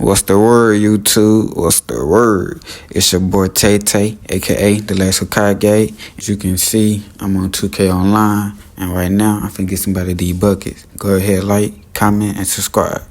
What's the word, YouTube? What's the word? It's your boy Tay Tay, aka The Last Hokage. As you can see, I'm on 2K Online, and right now I'm finna get somebody these buckets. Go ahead, like, comment, and subscribe.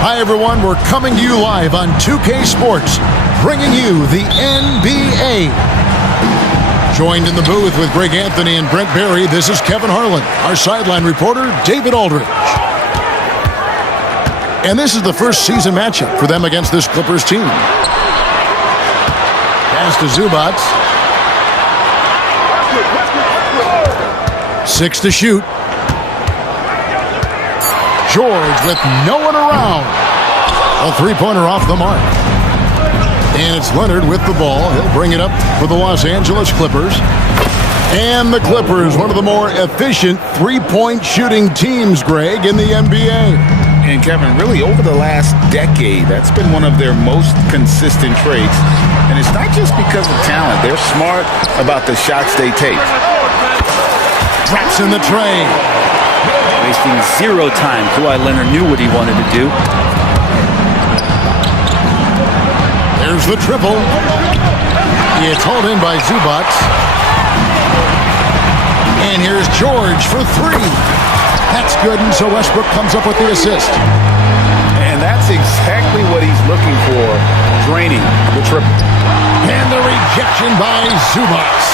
Hi everyone, we're coming to you live on 2K Sports, bringing you the NBA. Joined in the booth with Greg Anthony and Brent Barry, this is Kevin Harlan, our sideline reporter, David Aldridge. And this is the first season matchup for them against this Clippers team. Pass to Zubac. 6 to shoot. George with no one around. A three-pointer off the mark. And it's Leonard with the ball. He'll bring it up for the Los Angeles Clippers. And the Clippers, one of the more efficient three-point shooting teams, Greg, in the NBA. And Kevin, really over the last decade, that's been one of their most consistent traits. And it's not just because of talent. They're smart about the shots they take. Drops in the tray. Wasting zero time. Kawhi Leonard knew what he wanted to do. There's the triple. It's hauled in by Zubac. And here's George for three. That's good, and so Westbrook comes up with the assist. And that's exactly what he's looking for, draining the triple. And the rejection by Zubac.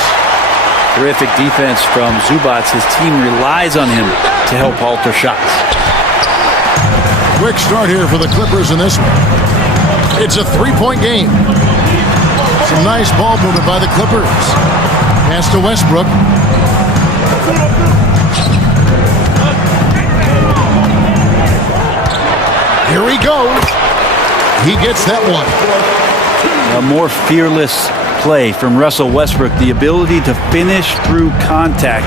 Terrific defense from Zubac. His team relies on him to help alter shots. Quick start here for the Clippers in this one. It's a three-point game. Some nice ball movement by the Clippers. Pass to Westbrook. Here he goes. He gets that one. A more fearless play from Russell Westbrook. The ability to finish through contact.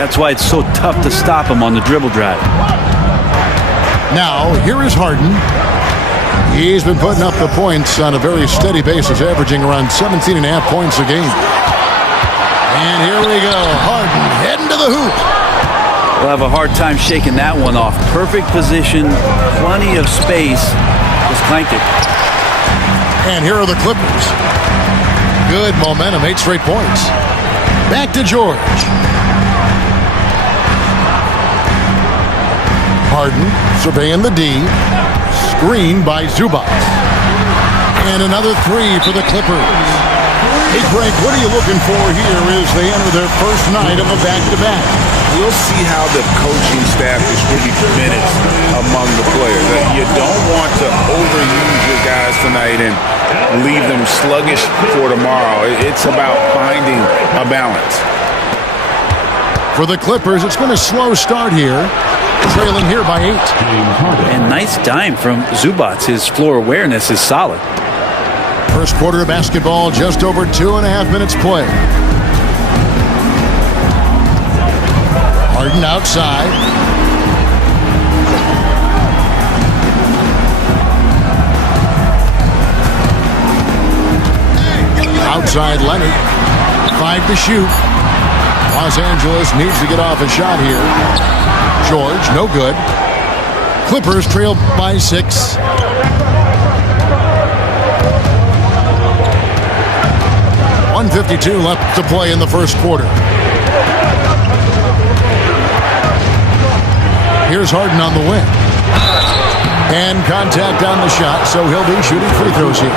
That's why it's so tough to stop him on the dribble drive. Now, here is Harden. He's been putting up the points on a very steady basis, averaging around 17.5 points a game. And here we go. Harden heading to the hoop. We'll have a hard time shaking that one off. Perfect position, plenty of space. Just clanked it. And here are the Clippers. Good momentum, 8 straight points. Back to George. Harden surveying the D. Screen by Zubac. And another three for the Clippers. Hey, Greg, what are you looking for here as they enter their first night of a back-to-back? We'll see how the coaching staff distributes minutes among the players. You don't want to overuse your guys tonight and leave them sluggish for tomorrow. It's about finding a balance. For the Clippers, it's been a slow start here. Trailing here by 8. And nice dime from Zubac. His floor awareness is solid. First quarter of basketball, just over 2.5 minutes play. Harden outside. Outside Leonard. 5 to shoot. Los Angeles needs to get off a shot here. George, no good. Clippers trail by 6. .152 left to play in the first quarter. Here's Harden on the wing. And contact on the shot, so he'll be shooting free throws here.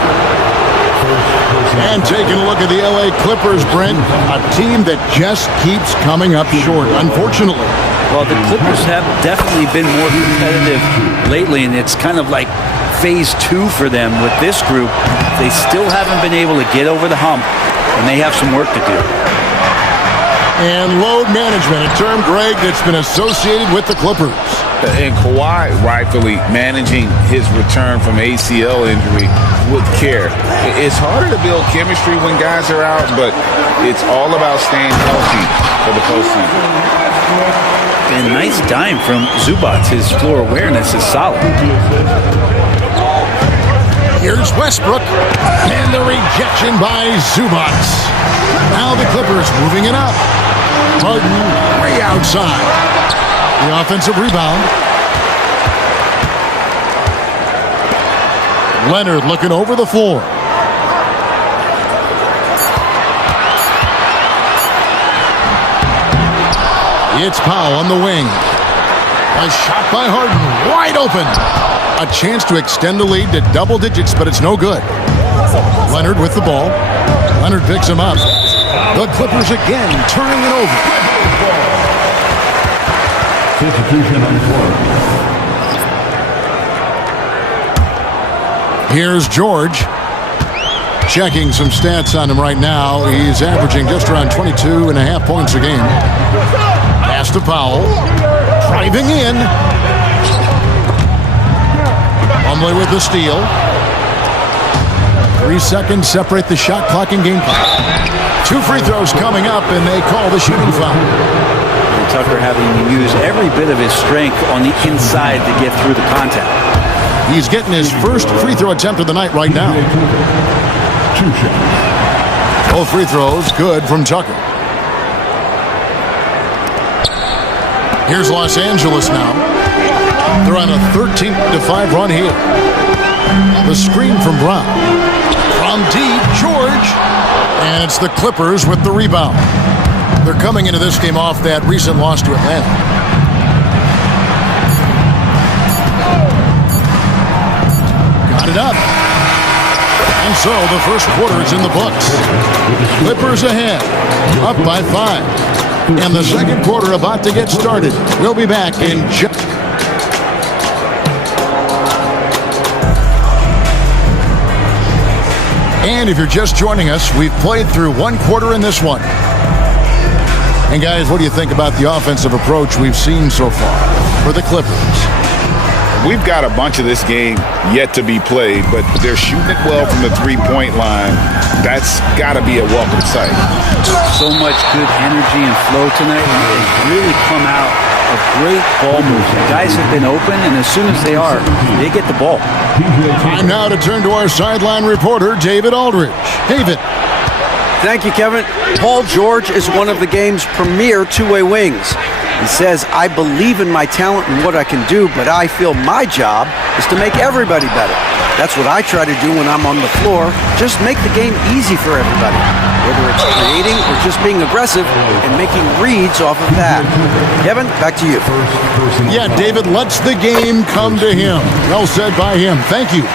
And taking a look at the LA Clippers, Brent, a team that just keeps coming up short, unfortunately. Well, the Clippers have definitely been more competitive lately, and it's kind of like phase 2 for them with this group. They still haven't been able to get over the hump, and they have some work to do. And load management, a term, Greg, that's been associated with the Clippers. And Kawhi rightfully managing his return from ACL injury with care. It's harder to build chemistry when guys are out, but it's all about staying healthy for the postseason. And nice dime from Zubac. His floor awareness is solid. Here's Westbrook, and the rejection by Zubac. Now the Clippers moving it up. Harden way outside. The offensive rebound. Leonard looking over the floor. It's Powell on the wing. A shot by Harden, wide open. A chance to extend the lead to double digits, but it's no good. Leonard with the ball. Leonard picks him up. The Clippers again turning it over. Substitution on the floor. Here's George. Checking some stats on him right now. He's averaging just around 22.5 points a game. Pass to Powell. Driving in. Plumlee with the steal. 3 seconds separate the shot clock and game clock. 2 free throws coming up, and they call the shooting foul. Tucker having to use every bit of his strength on the inside to get through the contact. He's getting his first free throw attempt of the night right now. Both free throws good from Tucker. Here's Los Angeles now. They're on a 13-5 run here. The screen from Brown. From deep, George. And it's the Clippers with the rebound. They're coming into this game off that recent loss to Atlanta. Got it up. And so the first quarter is in the books. Clippers ahead, up by 5. And the second quarter about to get started. We'll be back in just... And if you're just joining us, we've played through 1 quarter in this one. And guys, what do you think about the offensive approach we've seen so far for the Clippers? We've got a bunch of this game yet to be played, but they're shooting it well from the three-point line. That's got to be a welcome sight. So much good energy and flow tonight, and they've really come out of great ball movement. Guys have been open, and as soon as they are, they get the ball. Time now to turn to our sideline reporter, David Aldridge. David. Thank you, Kevin. Paul George is one of the game's premier two-way wings. He says, I believe in my talent and what I can do, but I feel my job is to make everybody better. That's what I try to do when I'm on the floor. Just make the game easy for everybody, whether it's creating or just being aggressive and making reads off of that. Kevin, back to you. Yeah, David lets the game come to him. Well said by him. Thank you.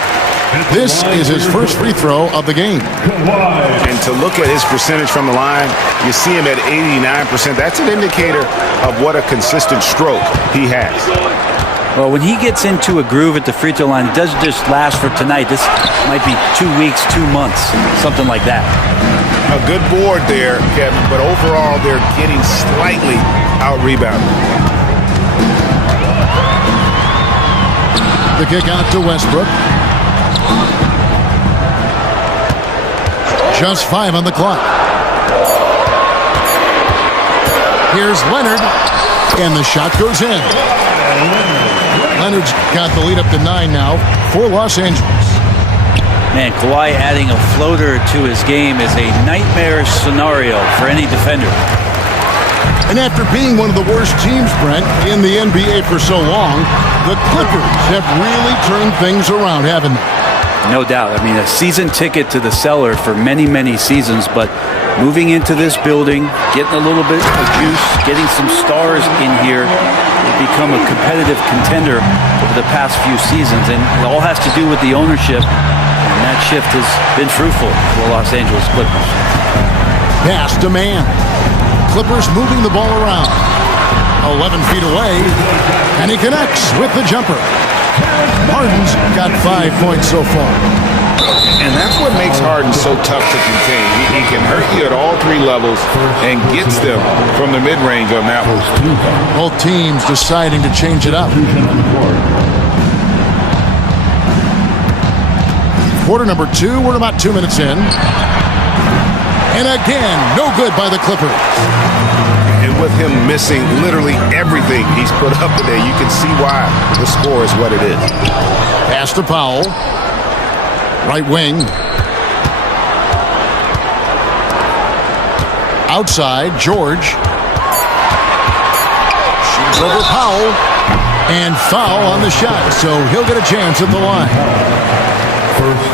This is his first free throw of the game. And to look at his percentage from the line, you see him at 89%. That's an indicator of what a consistent stroke he has. Well, when he gets into a groove at the free throw line, it doesn't just last for tonight. This might be 2 weeks, 2 months, something like that. A good board there, Kevin, but overall they're getting slightly out-rebounded. The kick out to Westbrook. Just 5 on the clock. Here's Leonard, and the shot goes in. Leonard's got the lead up to 9 now for Los Angeles. Man, Kawhi adding a floater to his game is a nightmare scenario for any defender. And after being one of the worst teams, Brent, in the NBA for so long, the Clippers have really turned things around, haven't they? No doubt. I mean, a season ticket to the cellar for many, many seasons, but moving into this building, getting a little bit of juice, getting some stars in here, they've become a competitive contender over the past few seasons, and it all has to do with the ownership, and that shift has been fruitful for the Los Angeles Clippers. Pass to man. Clippers moving the ball around. 11 feet away, and he connects with the jumper. Harden's got 5 points so far. And that's what makes Harden so tough to contain. He can hurt you at all three levels and gets them from the mid-range on that one. Both teams deciding to change it up. Quarter number 2, we're about 2 minutes in. And again, no good by the Clippers. And with him missing literally everything he's put up today, you can see why the score is what it is. Pass to Powell. Right wing. Outside, George. Shoots over Powell. And foul on the shot, so he'll get a chance at the line.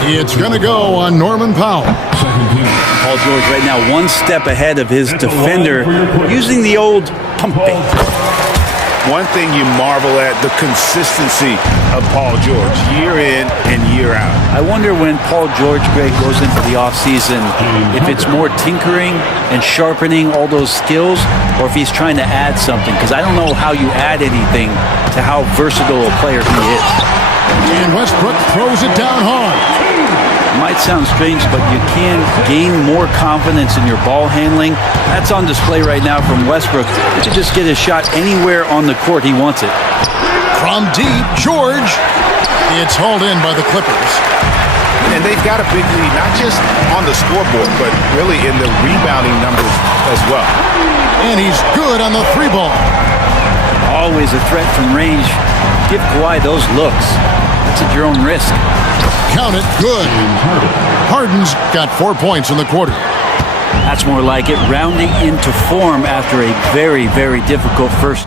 It's going to go on Norman Powell. Paul George right now 1 step ahead of his defender, using the old pump fake. One thing you marvel at, the consistency of Paul George, year in and year out. I wonder when Paul George, Greg, goes into the offseason, if it's more tinkering and sharpening all those skills, or if he's trying to add something, because I don't know how you add anything to how versatile a player he is. And Westbrook throws it down hard. It might sound strange, but you can gain more confidence in your ball handling. That's on display right now from Westbrook. He can just get his shot anywhere on the court he wants it. From deep, George. It's hauled in by the Clippers. And they've got a big lead, not just on the scoreboard, but really in the rebounding numbers as well. And he's good on the 3-ball. Always a threat from range. Give Kawhi those looks. That's at your own risk. Count it, good. Harden's got 4 points in the quarter. That's more like it, rounding into form after a very, very difficult first.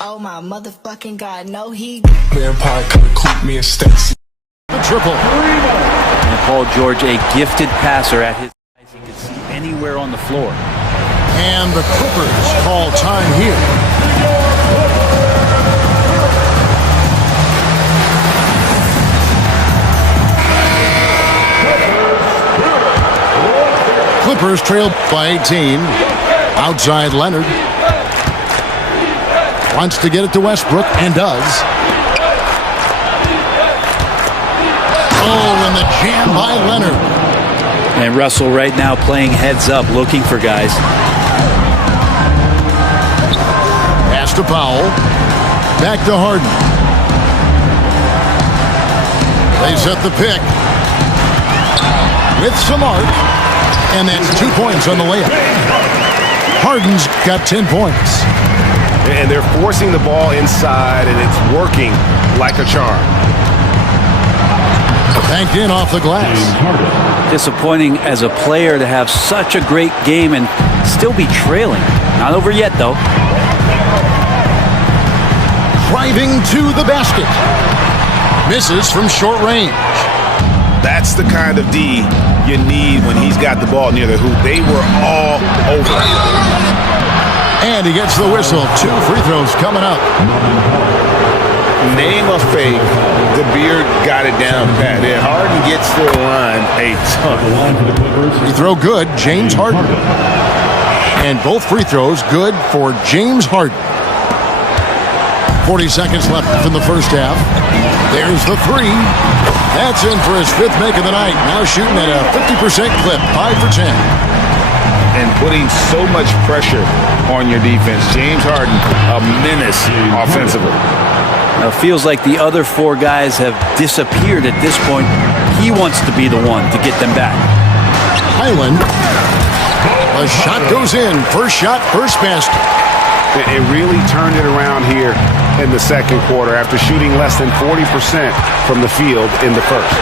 Oh my motherfucking God, no he. Vampire could include me and Stacy. The triple. And Paul George, a gifted passer at his size. He can see anywhere on the floor. And the Clippers call time here. Clippers trail by 18. Outside Leonard. Wants to get it to Westbrook and does. Oh, and the jam by Leonard. And Russell right now playing heads up, looking for guys. Pass to Powell. Back to Harden. They set the pick. With some art. And that's 2 points on the layup. Harden's got 10 points. And they're forcing the ball inside, and it's working like a charm. Banked in off the glass. Disappointing as a player to have such a great game and still be trailing. Not over yet, though. Driving to the basket. Misses from short range. That's the kind of D you need when he's got the ball near the hoop. They were all over him. And he gets the whistle. 2 free throws coming up. Name a fake. The Beard got it down pat. Yeah, Harden gets to the line a ton. Free throw good, James Harden. And both free throws good for James Harden. 40 seconds left in the first half. There's the 3. That's in for his 5th make of the night. Now shooting at a 50% clip, 5 for 10. And putting so much pressure on your defense. James Harden, a menace offensively. Now it feels like the other 4 guys have disappeared at this point. He wants to be the one to get them back. Highland. A shot goes in. First shot, first basket. It really turned it around here in the second quarter after shooting less than 40% from the field in the first.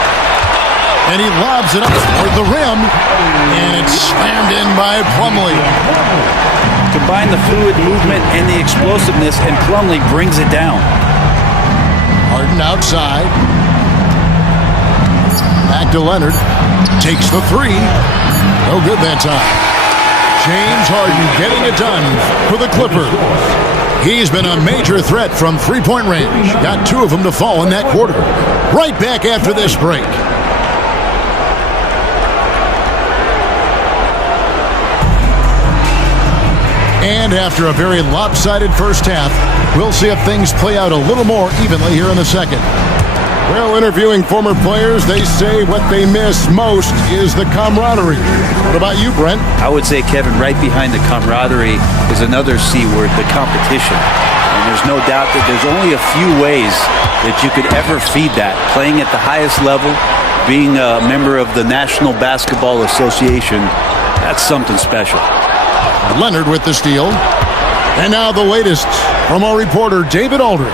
And he lobs it up toward the rim, and it's slammed in by Plumlee. Combine the fluid movement and the explosiveness, and Plumlee brings it down. Harden outside. Back to Leonard. Takes the 3. No good that time. James Harden getting it done for the Clippers. He's been a major threat from 3-point range. Got 2 of them to fall in that quarter. Right back after this break. And after a very lopsided first half, we'll see if things play out a little more evenly here in the second. Well, interviewing former players, they say what they miss most is the camaraderie. What about you, Brent? I would say, Kevin, right behind the camaraderie is another C word, the competition. And there's no doubt that there's only a few ways that you could ever feed that. Playing at the highest level, being a member of the National Basketball Association, that's something special. Leonard with the steal. And now the latest from our reporter, David Aldridge.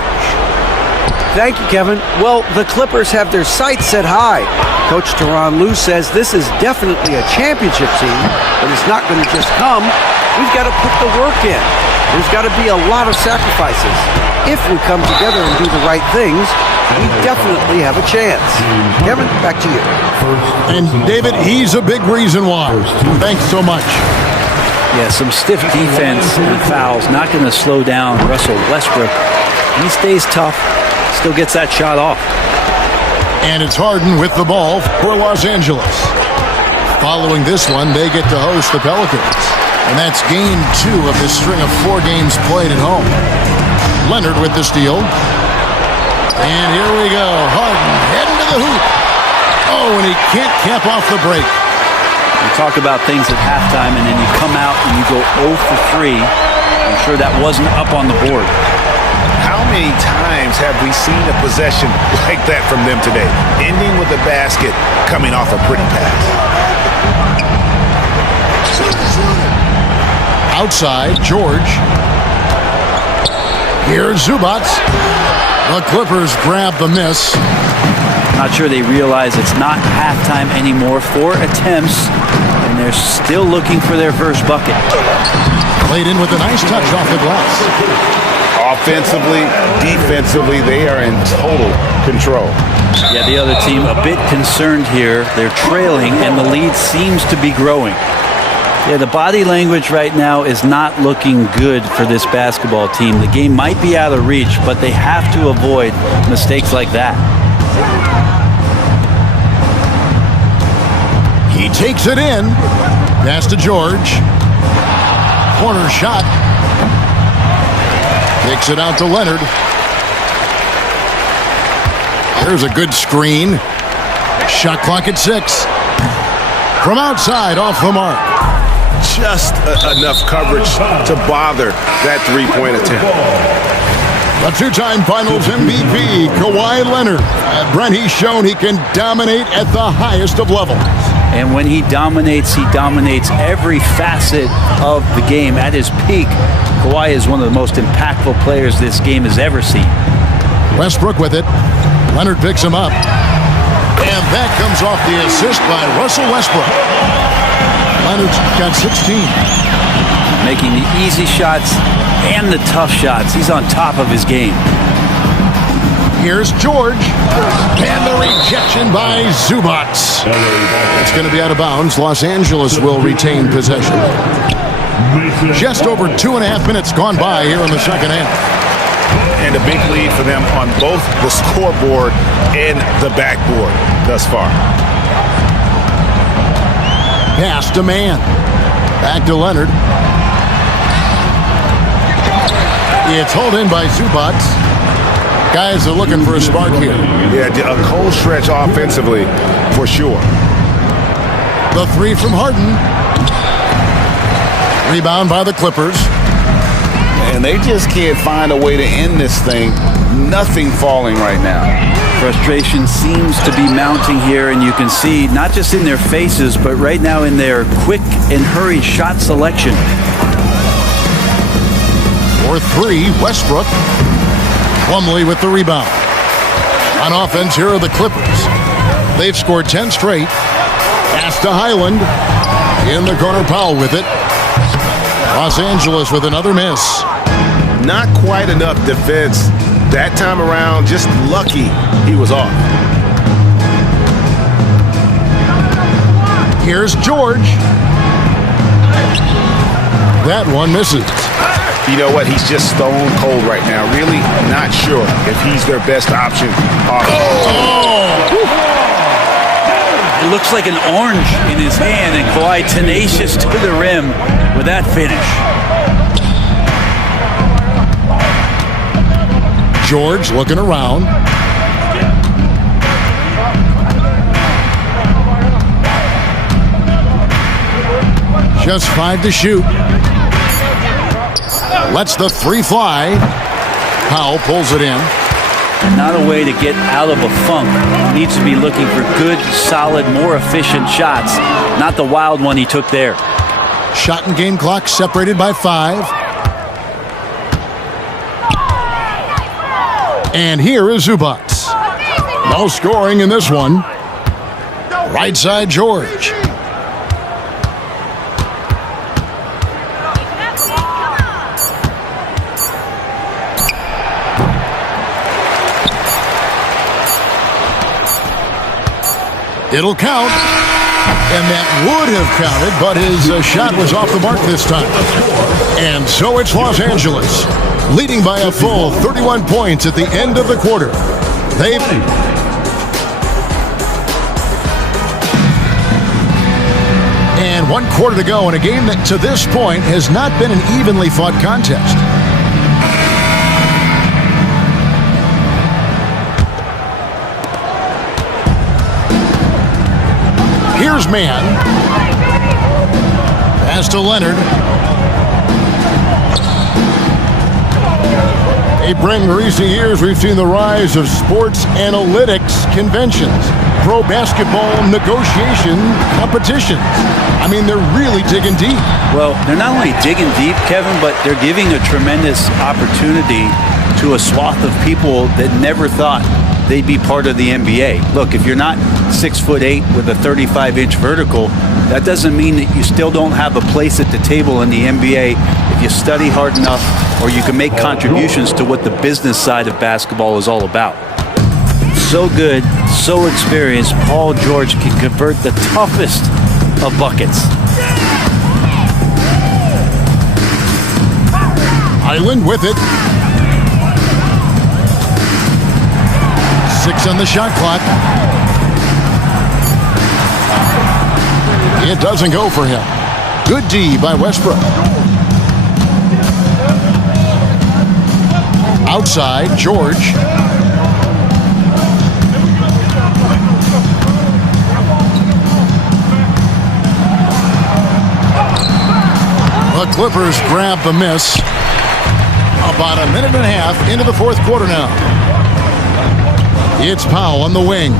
Thank you, Kevin. Well, the Clippers have their sights set high. Coach Tyronn Lue says this is definitely a championship team, but it's not going to just come. We've got to put the work in. There's got to be a lot of sacrifices. If we come together and do the right things, we definitely have a chance. Kevin, back to you. And David, he's a big reason why. Thanks so much. Yeah, some stiff defense and fouls. Not going to slow down Russell Westbrook. He stays tough. Still gets that shot off. And it's Harden with the ball for Los Angeles. Following this one, they get to host the Pelicans. And that's game 2 of this string of 4 games played at home. Leonard with the steal. And here we go. Harden heading to the hoop. Oh, and he can't cap off the break. You talk about things at halftime, and then you come out and you go 0 for 3. I'm sure that wasn't up on the board. How many times have we seen a possession like that from them today? Ending with a basket, coming off a pretty pass. Outside, George. Here's Zubac. The Clippers grab the miss. Not sure they realize it's not halftime anymore. 4 attempts, and they're still looking for their first bucket. Played in with a nice touch off the glass. Offensively, defensively, they are in total control. Yeah, the other team a bit concerned here. They're trailing, and the lead seems to be growing. Yeah, the body language right now is not looking good for this basketball team. The game might be out of reach, but they have to avoid mistakes like that. He takes it in. Pass to George. Corner shot. Takes it out to Leonard. There's a good screen. Shot clock at 6. From outside, off the mark. Just enough coverage to bother that three-point attempt. The 2-time Finals MVP, Kawhi Leonard. Brent, he's shown he can dominate at the highest of levels. And when he dominates every facet of the game. At his peak, Kawhi is one of the most impactful players this game has ever seen. Westbrook with it. Leonard picks him up. And that comes off the assist by Russell Westbrook. Leonard's got 16. Making the easy shots and the tough shots. He's on top of his game. Here's George. And the rejection by Zubac. It's going to be out of bounds. Los Angeles will retain possession. Just over 2.5 minutes gone by here in the second half. And a big lead for them on both the scoreboard and the backboard thus far. Pass to Mann. Back to Leonard. It's hauled in by Zubac. Guys are looking for a spark here. Yeah, a cold stretch offensively for sure. The 3 from Harden. Rebound by the Clippers. And they just can't find a way to end this thing. Nothing falling right now. Frustration seems to be mounting here, and you can see not just in their faces, but right now in their quick and hurried shot selection. For 3, Westbrook. Plumlee with the rebound. On offense, here are the Clippers. They've scored 10 straight. Pass to Highland. In the corner, Powell with it. Los Angeles with another miss. Not quite enough defense that time around. Just lucky he was off. Here's George. That one misses. You know what? He's just stone cold right now. Really not sure if he's their best option. It looks like an orange in his hand, and Kawhi tenacious to the rim with that finish. George looking around. Just 5 to shoot. Lets the 3 fly. Powell pulls it in. Not a way to get out of a funk. He needs to be looking for good, solid, more efficient shots, not the wild one he took there. Shot and game clock separated by 5. And here is Zubac. No scoring in this one. Right side, George. It'll count. And that would have counted, but his shot was off the mark this time. And so it's Los Angeles, leading by a full 31 points at the end of the quarter. And 1 quarter to go in a game that to this point has not been an evenly fought contest. Here's Mann. Pass to Leonard. Hey, Brent, in recent years, we've seen the rise of sports analytics conventions, pro basketball negotiation competitions. I mean, they're really digging deep. Well, they're not only digging deep, Kevin, but they're giving a tremendous opportunity to a swath of people that never thought they'd be part of the NBA. Look, if you're not 6'8" with a 35-inch vertical, that doesn't mean that you still don't have a place at the table in the NBA if you study hard enough, or you can make contributions to what the business side of basketball is all about. So good, so experienced, Paul George can convert the toughest of buckets. Island with it. 6 on the shot clock. It doesn't go for him. Good D by Westbrook. Outside, George. The Clippers grab the miss. About a minute and a half into the fourth quarter now. It's Powell on the wing.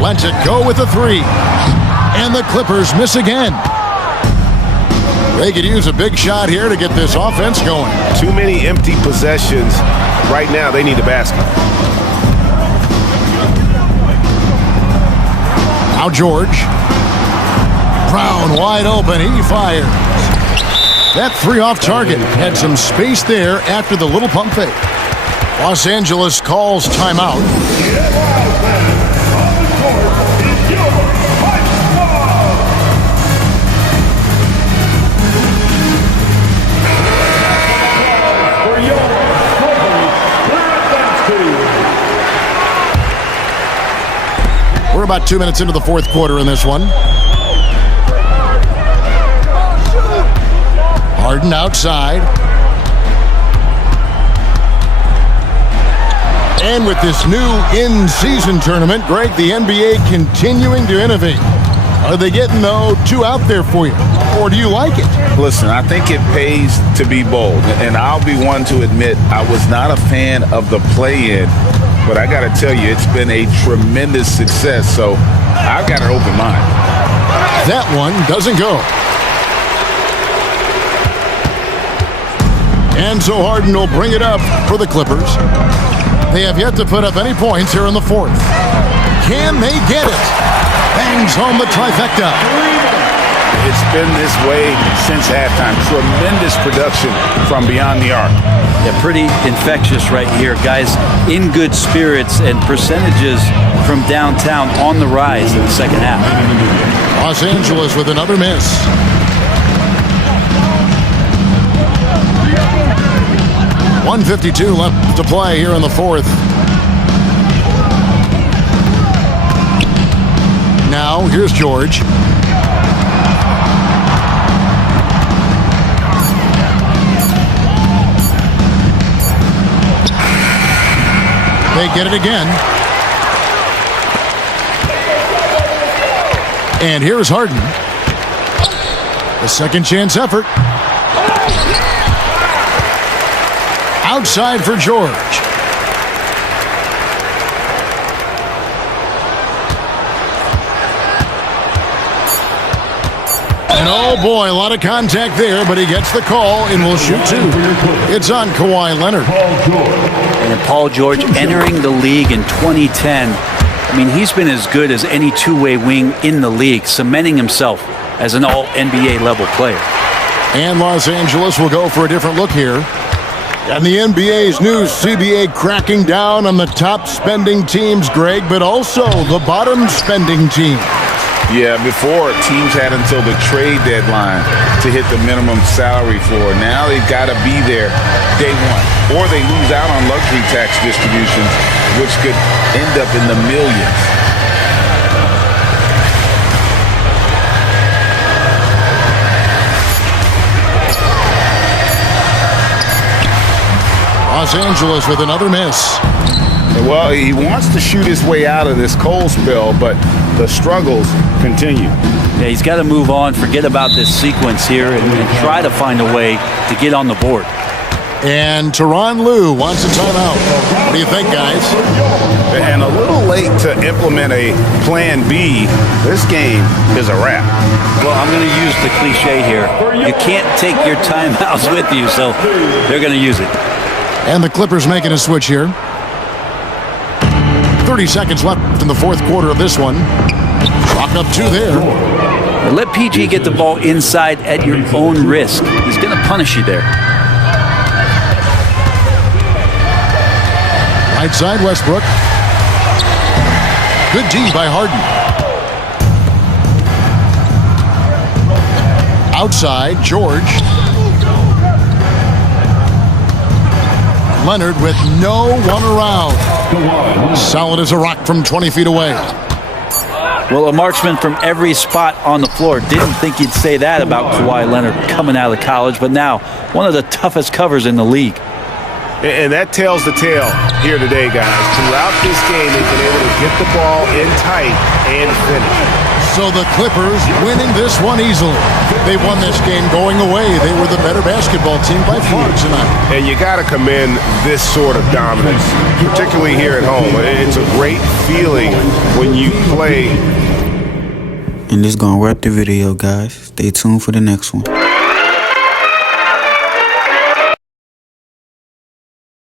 Lets it go with a 3. And the Clippers miss again. They could use a big shot here to get this offense going. Too many empty possessions. Right now, they need a basket. Now George. Brown wide open. He fires. That 3 off target. Had some space there after the little pump fake. Los Angeles calls timeout. We're about 2 minutes into the fourth quarter in this one. Harden outside. And with this new in-season tournament, Greg, the NBA continuing to innovate. Are they getting, though, too out there for you? Or do you like it? Listen, I think it pays to be bold. And I'll be one to admit I was not a fan of the play-in. But I got to tell you, it's been a tremendous success. So I've got an open mind. That one doesn't go. And so Harden will bring it up for the Clippers. They have yet to put up any points here in the fourth. Can they get it? Bangs home the trifecta. It's been this way since halftime. Tremendous production from beyond the arc. Yeah, pretty infectious right here. Guys in good spirits and percentages from downtown on the rise in the second half. Los Angeles with another miss. .152 left to play here in the fourth. Now, here's George. They get it again. And here's Harden. A second chance effort. Outside for George. And oh boy, a lot of contact there, but he gets the call and will shoot two. It's on Kawhi Leonard. And Paul George entering the league in 2010. I mean, he's been as good as any two-way wing in the league, cementing himself as an all-NBA level player. And Los Angeles will go for a different look here. And the NBA's new CBA cracking down on the top spending teams, Greg, but also the bottom spending teams. Yeah, before teams had until the trade deadline to hit the minimum salary floor. Now they've got to be there day one, or they lose out on luxury tax distributions, which could end up in the millions. Los Angeles with another miss. Well, he wants to shoot his way out of this cold spell, but the struggles continue. Yeah, he's got to move on, forget about this sequence here, and try to find a way to get on the board. And Tyronn Lue wants a timeout. What do you think, guys? And a little late to implement a plan B. This game is a wrap. Well, I'm going to use the cliche here. You can't take your timeouts with you, so they're going to use it. And the Clippers making a switch here. 30 seconds left in the fourth quarter of this one. Clock up two there. Let PG get the ball inside at your own risk. He's going to punish you there. Right side, Westbrook. Good D by Harden. Outside, George. Leonard with no one around. Solid as a rock from 20 feet away. Well, a marksman from every spot on the floor. Didn't think you'd say that about Kawhi Leonard coming out of college, but now one of the toughest covers in the league. And that tells the tale here today, guys. Throughout this game, they've been able to get the ball in tight and finish. So the Clippers winning this one easily. They won this game going away. They were the better basketball team by far tonight. And you got to commend this sort of dominance, particularly here at home. It's a great feeling when you play. And this is going to wrap the video, guys. Stay tuned for the next one.